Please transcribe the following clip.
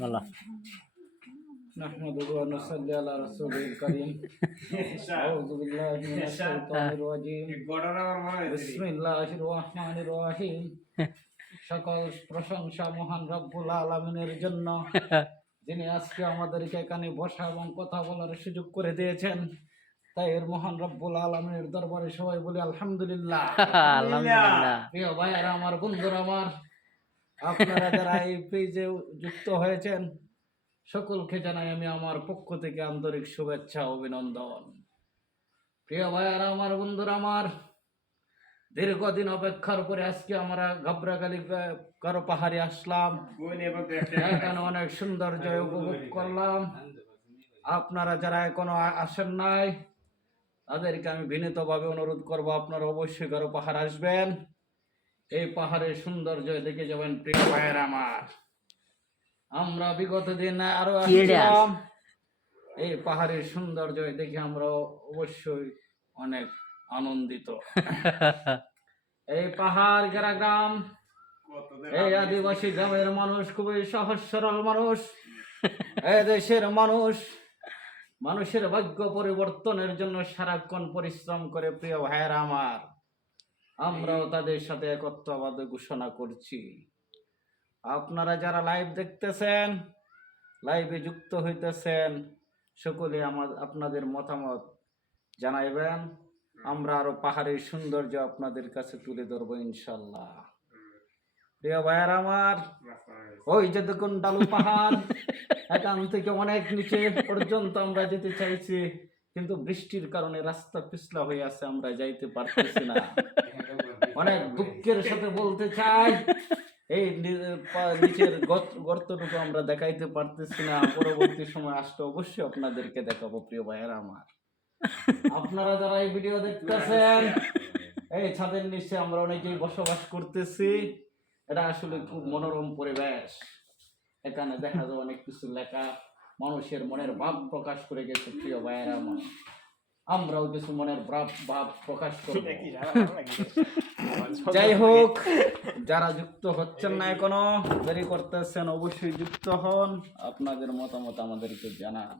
বলো نحمده ونصلي على رسوله الكريم أعوذ بالله من الشيطان الرجيم بسم الله الرحمن الرحيم সকল প্রশংসা মহান রব্বুল আলমিনের জন্য যিনি আজকে আমাদেরকে এখানে বসা এবং কথা বলার সুযোগ করে দিয়েছেন তাই এর মহান রব্বুল আলমিনের দরবারে সবাই বলি আলহামদুলিল্লাহ আলহামদুলিল্লাহ প্রিয় ভাইয়ারা আমার বন্ধুরা আমার আপনারা যারা এই পেজে যুক্ত হয়েছেন, সকলকে জানাই আমি আমার পক্ষ থেকে আন্তরিক শুভেচ্ছা, অভিনন্দন। প্রিয় ভাইয়ারা, আমার বন্ধুরা, আমার দীর্ঘদিন অপেক্ষার পরে আজকে আমরা ঘাবরাগালি কারও পাহাড়ে আসলাম। এখানে অনেক সৌন্দর্য উপভোগ করলাম। আপনারা যারা এখনও আসেন নাই, তাদেরকে আমি বিনীতভাবে অনুরোধ করব, আপনারা অবশ্যই কারও পাহাড় আসবেন। এই পাহাড়ের সৌন্দর্য দেখে যাবেন প্রিয় ভাইয়ের আমার। আমরা বিগত দিন আরও এই পাহাড়ের সৌন্দর্য দেখে আমরা অবশ্যই অনেক আনন্দিত। এই পাহাড় গেরা গ্রাম এই আদিবাসী গ্রামের মানুষ খুবই সহজ সরল মানুষ। এই দেশের মানুষ মানুষের ভাগ্য পরিবর্তনের জন্য সারাক্ষণ পরিশ্রম করে প্রিয় ভাইয়েরা আমার। আমরাও তাদের সাথে একত্রবাদ ঘোষণা করছি। আপনারা যারা লাইভ দেখতেছেন লাইভে যুক্ত হইতেছেন, সকলে আমার, আপনাদের মতামত জানাইবেন। আমরা আরও পাহাড়ের সৌন্দর্য আপনাদের কাছে তুলে ধরবো ইনশাল্লাহ। প্রিয় ভাইয়ার আমার, ওই যে দেখুন ডালু পাহাড়, এখান থেকে অনেক নিচে পর্যন্ত আমরা যেতে চাইছি, কিন্তু বৃষ্টির কারণে রাস্তা পিছলা হয়ে আছে, আমরা যাইতে পারতেছি না। অনেক দুঃখের সাথে বলতে চাই। এই নিচের গর্ত- গর্তটুকু আমরা দেখাইতে পারতেছি না। পরবর্তী সময় আসলে অবশ্যই আপনাদেরকে দেখাবো, প্রিয় ভাইয়েরা আমার। আপনারা যারা এই ভিডিও দেখতেছেন, এই ছাদের নিচে আমরা অনেকেই বসবাস করতেছি। এটা আসলে খুব মনোরম পরিবেশ। এখানে দেখা যায় অনেক কিছু লেখা, মানুষের মনের ভাব প্রকাশ করে গেছে, প্রিয় ভাইয়েরা আমার। আমরাও কিছু মনের ভাব ভাব প্রকাশ করব। যাই হোক যারা যুক্ত হচ্ছেন না এখনও দেরি করতেছেন অবশ্যই যুক্ত হন। আপনাদের মতামত আমাদেরকে জানান।